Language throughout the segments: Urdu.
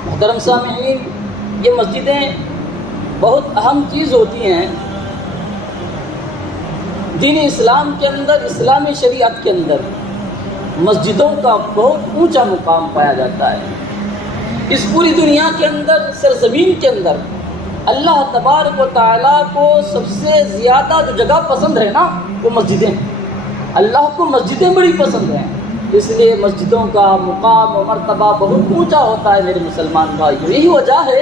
محترم سامعین، یہ مسجدیں بہت اہم چیز ہوتی ہیں دین اسلام کے اندر، اسلامی شریعت کے اندر مسجدوں کا بہت اونچا مقام پایا جاتا ہے۔ اس پوری دنیا کے اندر، سرزمین کے اندر اللہ تبارک و تعالیٰ کو سب سے زیادہ جو جگہ پسند ہے نا، وہ مسجدیں۔ اللہ کو مسجدیں بڑی پسند ہیں، اس لیے مسجدوں کا مقام و مرتبہ بہت اونچا ہوتا ہے میرے مسلمان بھائیو۔ یہی وجہ ہے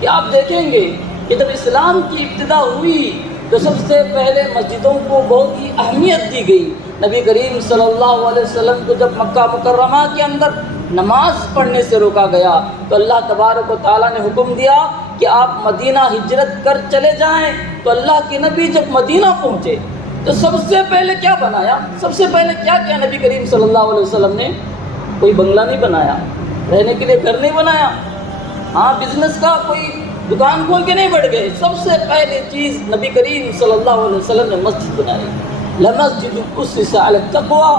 کہ آپ دیکھیں گے کہ جب اسلام کی ابتدا ہوئی تو سب سے پہلے مسجدوں کو بہت ہی اہمیت دی گئی۔ نبی کریم صلی اللہ علیہ وسلم کو جب مکہ مکرمہ کے اندر نماز پڑھنے سے روکا گیا تو اللہ تبارک و تعالیٰ نے حکم دیا کہ آپ مدینہ ہجرت کر چلے جائیں۔ تو اللہ کے نبی جب مدینہ پہنچے تو سب سے پہلے کیا بنایا؟ سب سے پہلے کیا نبی کریم صلی اللہ علیہ وسلم نے؟ کوئی بنگلہ نہیں بنایا، رہنے کے لیے گھر نہیں بنایا، ہاں بزنس کا کوئی دکان کھول کے نہیں بیٹھ گئے۔ سب سے پہلے چیز نبی کریم صلی اللہ علیہ وسلم نے مسجد بنائی۔ لمسجد اسس علی التقوی،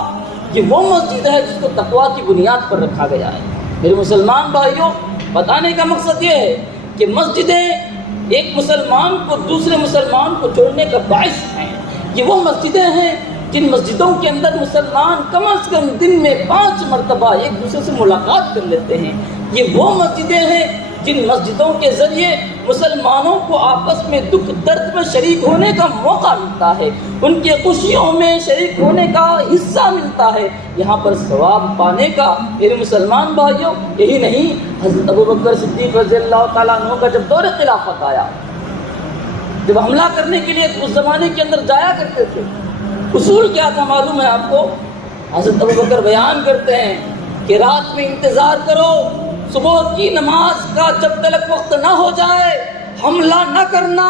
یہ وہ مسجد ہے جس کو تقوی کی بنیاد پر رکھا گیا ہے۔ میرے مسلمان بھائیوں، بتانے کا مقصد یہ ہے کہ مسجدیں ایک مسلمان کو دوسرے مسلمان کو جوڑنے کا باعث ہیں۔ یہ وہ مسجدیں ہیں جن مسجدوں کے اندر مسلمان کم از کم دن میں 5 مرتبہ ایک دوسرے سے ملاقات کر لیتے ہیں۔ یہ وہ مسجدیں ہیں جن مسجدوں کے ذریعے مسلمانوں کو آپس میں دکھ درد میں شریک ہونے کا موقع ملتا ہے، ان کی خوشیوں میں شریک ہونے کا حصہ ملتا ہے، یہاں پر ثواب پانے کا۔ میرے مسلمان بھائیوں، یہی نہیں، حضرت ابوبکر صدیق رضی اللہ تعالیٰ عنہ کا جب دور خلافت آیا، جب حملہ کرنے کے لیے اس زمانے کے اندر جایا کرتے تھے، اصول کیا تھا معلوم ہے آپ کو؟ حضرت ابوبکر بیان کرتے ہیں کہ رات میں انتظار کرو، صبح کی نماز کا جب تک وقت نہ ہو جائے حملہ نہ کرنا۔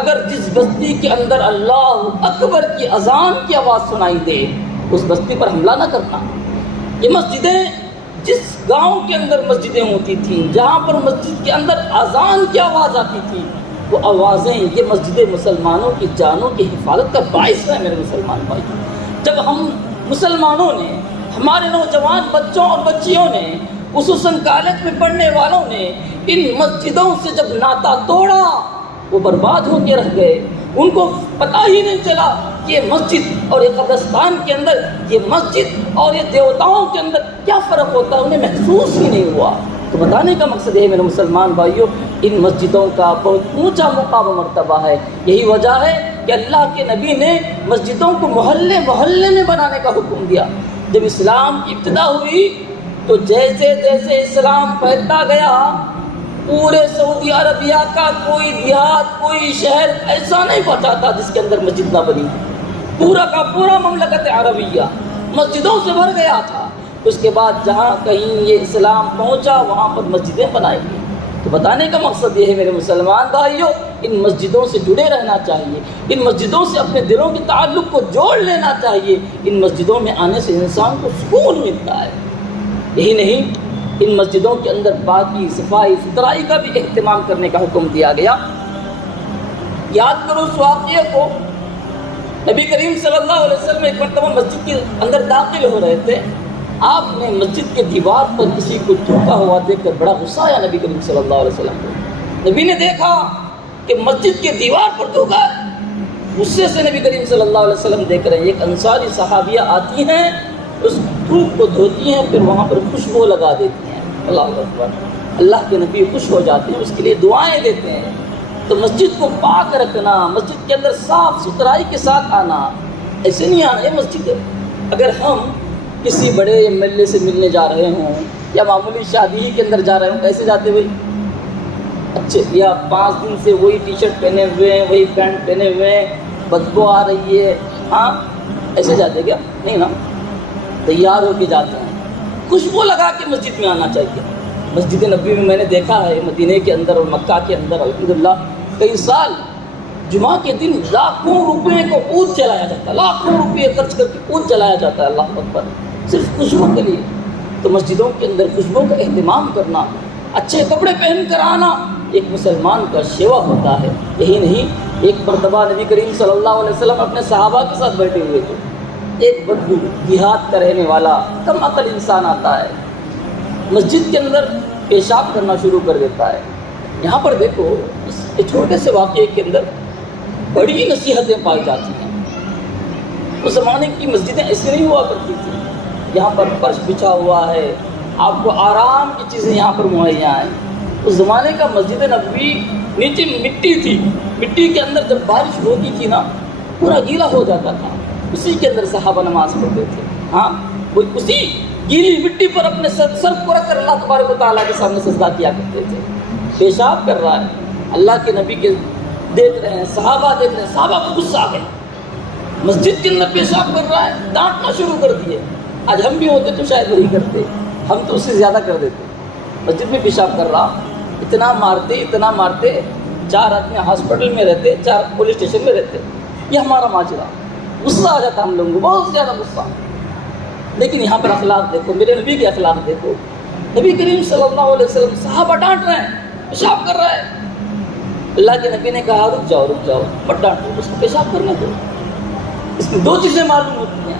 اگر جس بستی کے اندر اللہ اکبر کی اذان کی آواز سنائی دے اس بستی پر حملہ نہ کرنا۔ یہ مسجدیں، جس گاؤں کے اندر مسجدیں ہوتی تھیں، جہاں پر مسجد کے اندر اذان کی آواز آتی تھی، وہ آوازیں، یہ مسجدیں مسلمانوں کی جانوں کی حفاظت کا باعث ہے۔ میرے مسلمان بھائی، جب ہم مسلمانوں نے، ہمارے نوجوان بچوں اور بچیوں نے، خصوصاً کالج میں پڑھنے والوں نے ان مسجدوں سے جب ناطا توڑا، وہ برباد ہو کے رہ گئے۔ ان کو پتہ ہی نہیں چلا کہ یہ مسجد اور یہ قبرستان کے اندر، یہ مسجد اور یہ دیوتاؤں کے اندر کیا فرق ہوتا ہے، انہیں محسوس ہی نہیں ہوا۔ تو بتانے کا مقصد ہے میرے مسلمان بھائیوں، ان مسجدوں کا بہت اونچا مقام و مرتبہ ہے۔ یہی وجہ ہے کہ اللہ کے نبی نے مسجدوں کو محلے محلے میں بنانے کا حکم دیا۔ جب اسلام کی ابتدا ہوئی تو جیسے جیسے اسلام پھیلتا گیا، پورے سعودی عربیہ کا کوئی دیہات، کوئی شہر ایسا نہیں بچا تھا جس کے اندر مسجد نہ بنی۔ پورا کا پورا مملکت عربیہ مسجدوں سے بھر گیا تھا۔ اس کے بعد جہاں کہیں یہ اسلام پہنچا وہاں پر مسجدیں بنائی گئی۔ تو بتانے کا مقصد یہ ہے میرے مسلمان بھائیوں، ان مسجدوں سے جڑے رہنا چاہیے، ان مسجدوں سے اپنے دلوں کے تعلق کو جوڑ لینا چاہیے۔ ان مسجدوں میں آنے سے انسان کو سکون ملتا ہے۔ یہی نہیں، ان مسجدوں کے اندر پاکی، صفائی ستھرائی کا بھی اہتمام کرنے کا حکم دیا گیا۔ یاد کرو اس واقعے کو، نبی کریم صلی اللہ علیہ وسلم ایک مرتبہ مسجد کے اندر داخل ہو رہے تھے، آپ نے مسجد کے دیوار پر کسی کو تھوکا ہوا دیکھ کر بڑا غصہ آیا نبی کریم صلی اللہ علیہ وسلم کو۔ نبی نے دیکھا کہ مسجد کے دیوار پر تھوکا، غصے سے نبی کریم صلی اللہ علیہ وسلم دیکھ رہے ہیں۔ ایک انصاری صحابیہ آتی ہیں، اس تھوک کو دھوتی ہیں، پھر وہاں پر خوشبو لگا دیتی ہیں۔ اللہ اکبر، اللہ کے نبی خوش ہو جاتے ہیں، اس کے لیے دعائیں دیتے ہیں۔ تو مسجد کو پاک رکھنا، مسجد کے اندر صاف ستھرائی کے ساتھ آنا، ایسے نہیں آنا۔ یہ مسجد ہے، اگر ہم کسی بڑے ایم ایل اے سے ملنے جا رہے ہوں یا معمولی شادی کے اندر جا رہے ہوں، کیسے جاتے ہوئے؟ اچھے، یا 5 دن سے وہی ٹی شرٹ پہنے ہوئے ہیں، وہی پینٹ پہنے ہوئے ہیں، بدبو آ رہی ہے، ہاں ایسے جاتے کیا؟ نہیں نا، تیار ہو کے جاتے ہیں، خوشبو لگا کے مسجد میں آنا چاہیے۔ مسجد نبوی میں نے دیکھا ہے، مدینے کے اندر اور مکہ کے اندر الحمدللہ کئی سال جمعہ کے دن لاکھوں روپے کو اونٹ جلایا جاتا ہے، لاکھوں روپے خرچ کر کے اونٹ جلایا جاتا ہے، اللہ اکبر، صرف خوشبو کے لیے۔ تو مسجدوں کے اندر خوشبو کا اہتمام کرنا، اچھے کپڑے پہن کر آنا ایک مسلمان کا شیوا ہوتا ہے۔ یہی نہیں، ایک مرتبہ نبی کریم صلی اللہ علیہ وسلم اپنے صحابہ کے ساتھ بیٹھے ہوئے تھے، ایک بدو دیہات کا رہنے والا کم عقل انسان آتا ہے، مسجد کے اندر پیشاب کرنا شروع کر دیتا ہے۔ یہاں پر دیکھو اس چھوٹے سے واقعے کے اندر بڑی نصیحتیں پائی جاتی ہیں۔ اس زمانے کی مسجدیں ایسی نہیں ہوا کرتی تھیں، یہاں پر فرش بچھا ہوا ہے، آپ کو آرام کی چیزیں یہاں پر مہیا ہیں۔ اس زمانے کا مسجد نبوی نیچے مٹی تھی، مٹی کے اندر جب بارش ہوتی تھی نا پورا گیلا ہو جاتا تھا، اسی کے اندر صحابہ نماز پڑھتے تھے۔ ہاں، وہ اسی گیلی مٹی پر اپنے سر کو رکھ کر اللہ تبارک و تعالیٰ کے سامنے سجدہ کیا کرتے تھے۔ پیشاب کر رہا ہے، اللہ کے نبی کے دیکھ رہے ہیں، صحابہ دیکھ رہے ہیں، صحابہ کو غصہ آ گیا، مسجد کے اندر پیشاب کر رہا ہے، ڈانٹنا شروع کر دیے۔ آج ہم بھی ہوتے تو شاید وہی کرتے، ہم تو اس سے زیادہ کر دیتے۔ مسجد میں پیشاب کر رہا، اتنا مارتے 4 آدمی ہاسپٹل میں رہتے، 4 پولیس اسٹیشن میں رہتے۔ یہ ہمارا ماجرا، غصہ آ جاتا ہم لوگوں کو، بہت زیادہ غصہ۔ لیکن یہاں پر اخلاق دیکھو، میرے نبی کے اخلاق دیکھو۔ نبی کریم صلی اللہ علیہ وسلم صحابہ ڈانٹ رہے ہیں، پیشاب کر رہا ہے، اللہ کے نبی نے کہا رک جاؤ مت ڈانٹو، اس کو پیشاب کرنے دو۔ اس میں 2 چیزیں معلوم ہوتی ہیں،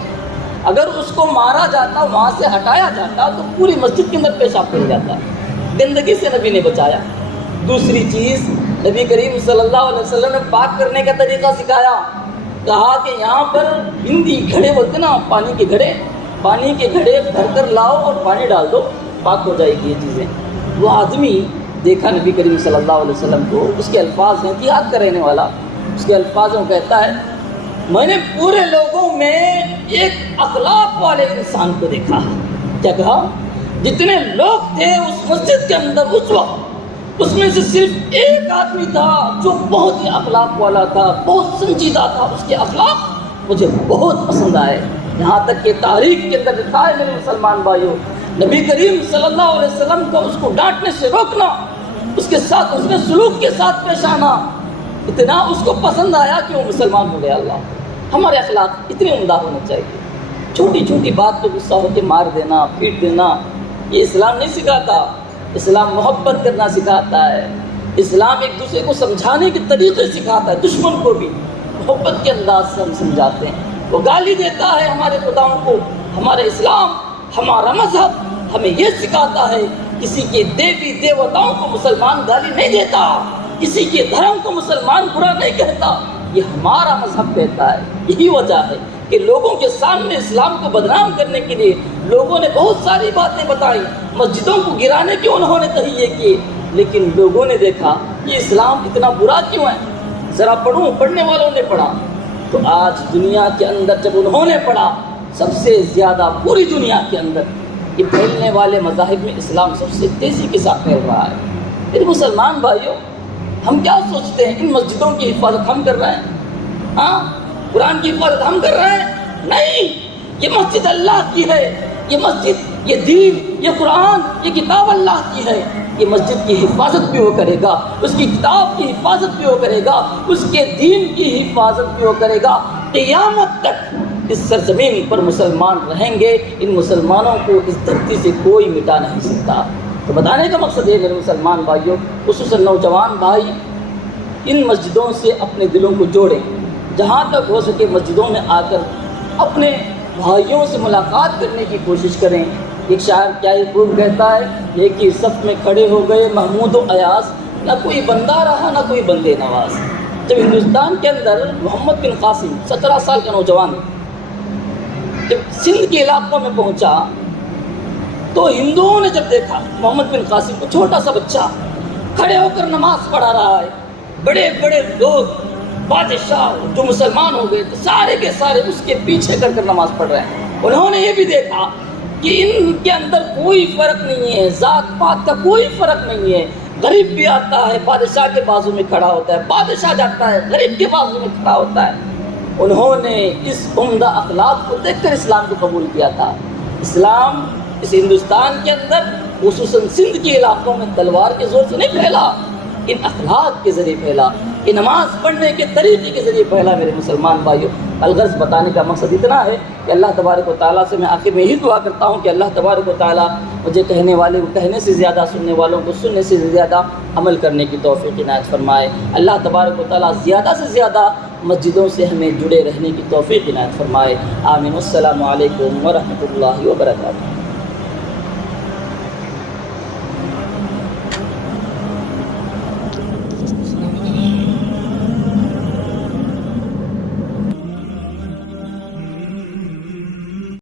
اگر اس کو مارا جاتا، وہاں سے ہٹایا جاتا تو پوری مسجد کے اندر پیشاب کر جاتا، گندگی سے نبی نے بچایا۔ دوسری چیز، نبی کریم صلی اللہ علیہ وسلم نے پاک کرنے کا طریقہ سکھایا، کہا کہ یہاں پر ہندی گھڑے بولتے نا، پانی کے گھڑے بھر کر لاؤ اور پانی ڈال دو، پاک ہو جائے گی یہ چیزیں۔ وہ آدمی دیکھا نبی کریم صلی اللہ علیہ وسلم کو، اس کے الفاظ ہیں، دیہات کا رہنے والا، اس کے الفاظ میں کہتا ہے میں نے پورے لوگوں میں ایک اخلاق والے انسان کو دیکھا۔ کیا کہا؟ جتنے لوگ تھے اس مسجد کے اندر اس وقت، اس میں سے صرف ایک آدمی تھا جو بہت ہی اخلاق والا تھا، بہت سنجیدہ تھا، اس کے اخلاق مجھے بہت پسند آئے۔ یہاں تک کہ تاریخ کے اندر لکھا ہے میرے مسلمان بھائیوں، نبی کریم صلی اللہ علیہ وسلم کو اس کو ڈانٹنے سے روکنا، اس کے ساتھ اس نے سلوک کے ساتھ پیش آنا، اتنا اس کو پسند آیا کہ وہ مسلمان ہو گیا۔ اللہ، ہمارے اخلاق اتنے عمدہ ہونے چاہیے۔ چھوٹی چھوٹی بات پہ غصہ ہو کے مار دینا، پیٹ دینا، یہ اسلام نہیں سکھاتا۔ اسلام محبت کرنا سکھاتا ہے، اسلام ایک دوسرے کو سمجھانے کے طریقے سکھاتا ہے، دشمن کو بھی محبت کے انداز سے ہم سمجھاتے ہیں۔ وہ گالی دیتا ہے ہمارے خداؤں کو، ہمارا اسلام، ہمارا مذہب ہمیں یہ سکھاتا ہے کسی کے دیوی دیوتاؤں کو مسلمان گالی نہیں دیتا، کسی کے دھرم کو مسلمان برا نہیں کہتا، یہ ہمارا مذہب کہتا ہے۔ یہی وجہ ہے کہ لوگوں کے سامنے اسلام کو بدنام کرنے کے لیے لوگوں نے بہت ساری باتیں بتائی، مسجدوں کو گرانے کے انہوں نے تہیے کیے، لیکن لوگوں نے دیکھا یہ اسلام اتنا برا کیوں ہے، ذرا پڑھنے والوں نے پڑھا تو آج دنیا کے اندر جب انہوں نے پڑھا، سب سے زیادہ پوری دنیا کے اندر یہ پھیلنے والے مذاہب میں اسلام سب سے تیزی کے ساتھ پھیل رہا ہے۔ پھر مسلمان بھائیوں، ہم کیا سوچتے ہیں ان مسجدوں کی حفاظت ہم کر رہے ہیں؟ ہاں، قرآن کی حفاظت ہم کر رہے ہیں؟ نہیں، یہ مسجد اللہ کی ہے، یہ مسجد، یہ دین، یہ قرآن، یہ کتاب اللہ کی ہے۔ یہ مسجد کی حفاظت بھی وہ کرے گا، اس کی کتاب کی حفاظت بھی وہ کرے گا، اس کے دین کی حفاظت بھی وہ کرے گا۔ قیامت تک اس سرزمین پر مسلمان رہیں گے، ان مسلمانوں کو اس دھرتی سے کوئی مٹا نہیں سکتا۔ تو بتانے کا مقصد ہے میرے مسلمان بھائیوں، خصوصاً نوجوان بھائی، ان مسجدوں سے اپنے دلوں کو جوڑیں، جہاں تک ہو سکے مسجدوں میں آ کر اپنے بھائیوں سے ملاقات کرنے کی کوشش کریں۔ ایک شاعر کیا ہی خوب کہتا ہے، ایک ہی صف میں کھڑے ہو گئے محمود و ایاز، نہ کوئی بندہ رہا نہ کوئی بندے نواز۔ جب ہندوستان کے اندر محمد بن قاسم 17 سال کا نوجوان جب سندھ کے علاقوں میں پہنچا تو ہندوؤں نے جب دیکھا محمد بن قاسم کو، چھوٹا سا بچہ کھڑے ہو کر نماز پڑھا رہا ہے، بڑے بڑے لوگ بادشاہ جو مسلمان ہو گئے تو سارے کے سارے اس کے پیچھے کر کر نماز پڑھ رہے ہیں۔ انہوں نے یہ بھی دیکھا کہ ان کے اندر کوئی فرق نہیں ہے، ذات پات کا کوئی فرق نہیں ہے، غریب بھی آتا ہے بادشاہ کے بازو میں کھڑا ہوتا ہے، بادشاہ جاتا ہے غریب کے بازو میں کھڑا ہوتا ہے۔ انہوں نے اس عمدہ اخلاق کو دیکھ کر اسلام کو قبول کیا تھا۔ اسلام اس ہندوستان کے اندر خصوصاً سندھ کے علاقوں میں تلوار کے زور سے نہیں پھیلا، ان اخلاق کے ذریعے پھیلا، یہ نماز پڑھنے کے طریقے کے ذریعے پھیلا۔ میرے مسلمان بھائیوں، الغرض بتانے کا مقصد اتنا ہے کہ اللہ تبارک و تعالیٰ سے میں آخر میں یہی دعا کرتا ہوں کہ اللہ تبارک و تعالیٰ مجھے کہنے والے کو کہنے سے زیادہ، سننے والوں کو سننے سے زیادہ عمل کرنے کی توفیق عنایت فرمائے۔ اللہ تبارک و تعالیٰ زیادہ سے زیادہ مسجدوں سے ہمیں جڑے رہنے کی توفیق عنایت فرمائے۔ آمین۔ السلام علیکم ورحمۃ اللہ وبرکاتہ۔